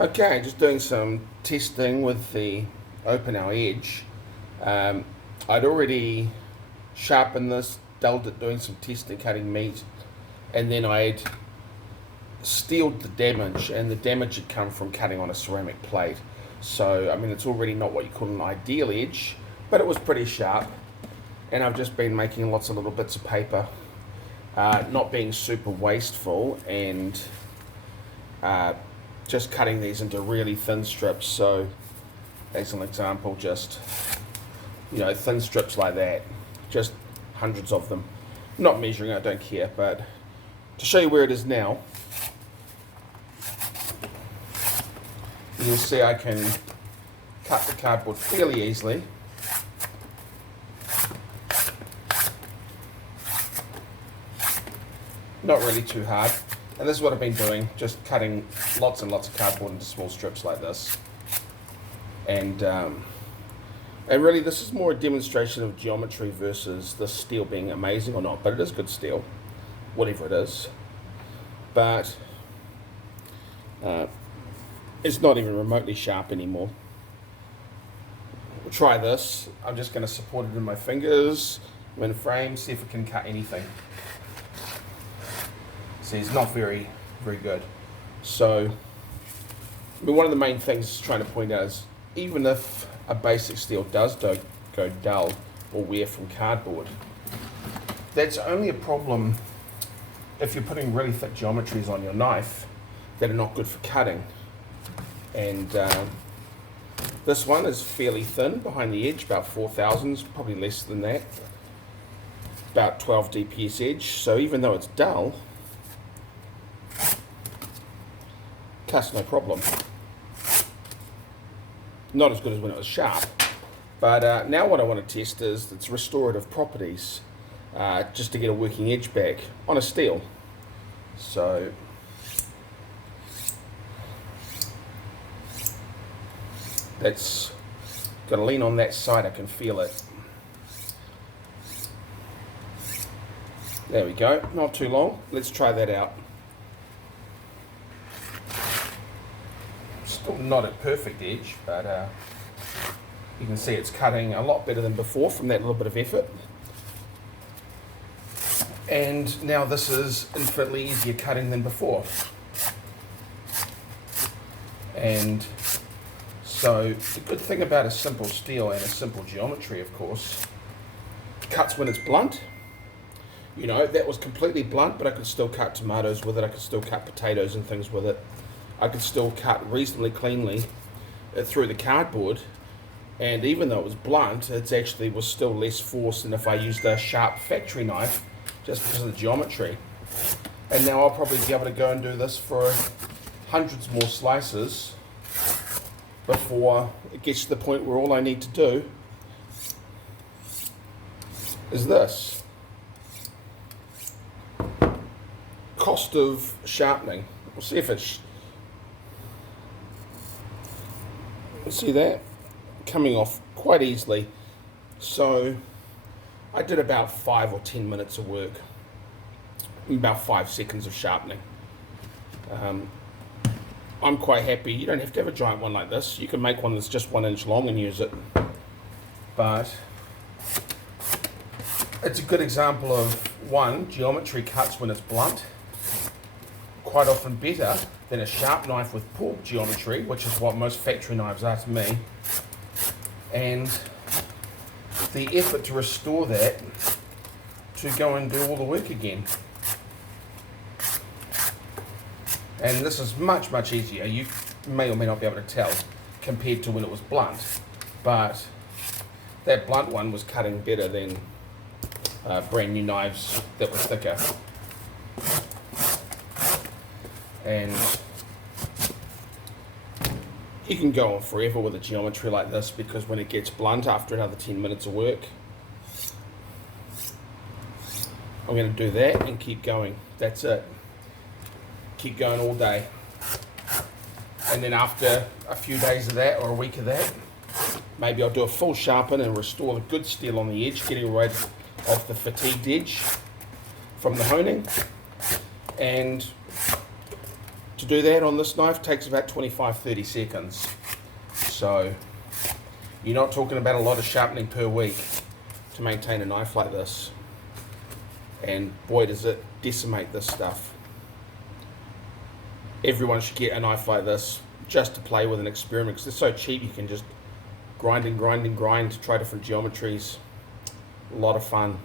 Okay, just doing some testing with the Opinel Edge. I'd already sharpened this, dulled it doing some testing cutting meat, and then I'd steeled the damage, and the damage had come from cutting on a ceramic plate. So, I mean, it's already not what you call an ideal edge, but it was pretty sharp. And I've just been making lots of little bits of paper, not being super wasteful, and uh, just cutting these into really thin strips. So, as an example, just thin strips like that, just hundreds of them. Not measuring, I don't care, but to show you where it is now, you can see I can cut the cardboard fairly easily. Not really too hard. And this is what I've been doing, just cutting lots and lots of cardboard into small strips like this. And really this is more a demonstration of geometry versus the steel being amazing or not, but it is good steel, whatever it is. But it's not even remotely sharp anymore. We'll try this. I'm just going to support it in my fingers, I'm in frame, see if it can cut anything. See, it's not very good. So, I mean, one of the main things trying to point out is even if a basic steel does go dull or wear from cardboard, that's only a problem if you're putting really thick geometries on your knife that are not good for cutting. And this one is fairly thin behind the edge, about 4 thousandths, probably less than that, about 12 DPS edge. So even though it's dull, cuts no problem. Not as good as when it was sharp. But now what I want to test is its restorative properties, just to get a working edge back on a steel. So that's got to lean on that side, I can feel it. There we go, not too long. Let's try that out. Still not at perfect edge, but you can see it's cutting a lot better than before from that little bit of effort. And now this is infinitely easier cutting than before. And so the good thing about a simple steel and a simple geometry, of course, cuts when it's blunt. You know, that was completely blunt, but I could still cut tomatoes with it, I could still cut potatoes and things with it. I could still cut reasonably cleanly through the cardboard, and even though it was blunt, it actually was still less force than if I used a sharp factory knife, just because of the geometry. And now I'll probably be able to go and do this for hundreds more slices before it gets to the point where all I need to do is this. Cost of sharpening. We'll see if it's... See that? Coming off quite easily. So I did about 5 or 10 minutes of work, about 5 seconds of sharpening. I'm quite happy. You don't have to have a giant one like this. You can make one that's just 1 inch long and use it. But it's a good example of, one, geometry cuts when it's blunt, quite often better than a sharp knife with poor geometry, which is what most factory knives are to me. And the effort to restore that, to go and do all the work again. And this is much, much easier. You may or may not be able to tell compared to when it was blunt. But that blunt one was cutting better than brand new knives that were thicker. And you can go on forever with a geometry like this, because when it gets blunt after another 10 minutes of work, I'm going to do that and keep going. That's it. Keep going all day. And then after a few days of that or a week of that, maybe I'll do a full sharpen and restore the good steel on the edge, getting rid of the fatigued edge from the honing, and to do that on this knife takes about 25-30 seconds. So you're not talking about a lot of sharpening per week to maintain a knife like this. And boy, does it decimate this stuff. Everyone should get a knife like this just to play with and experiment, because they're so cheap. You can just grind and grind and grind, try different geometries. A lot of fun.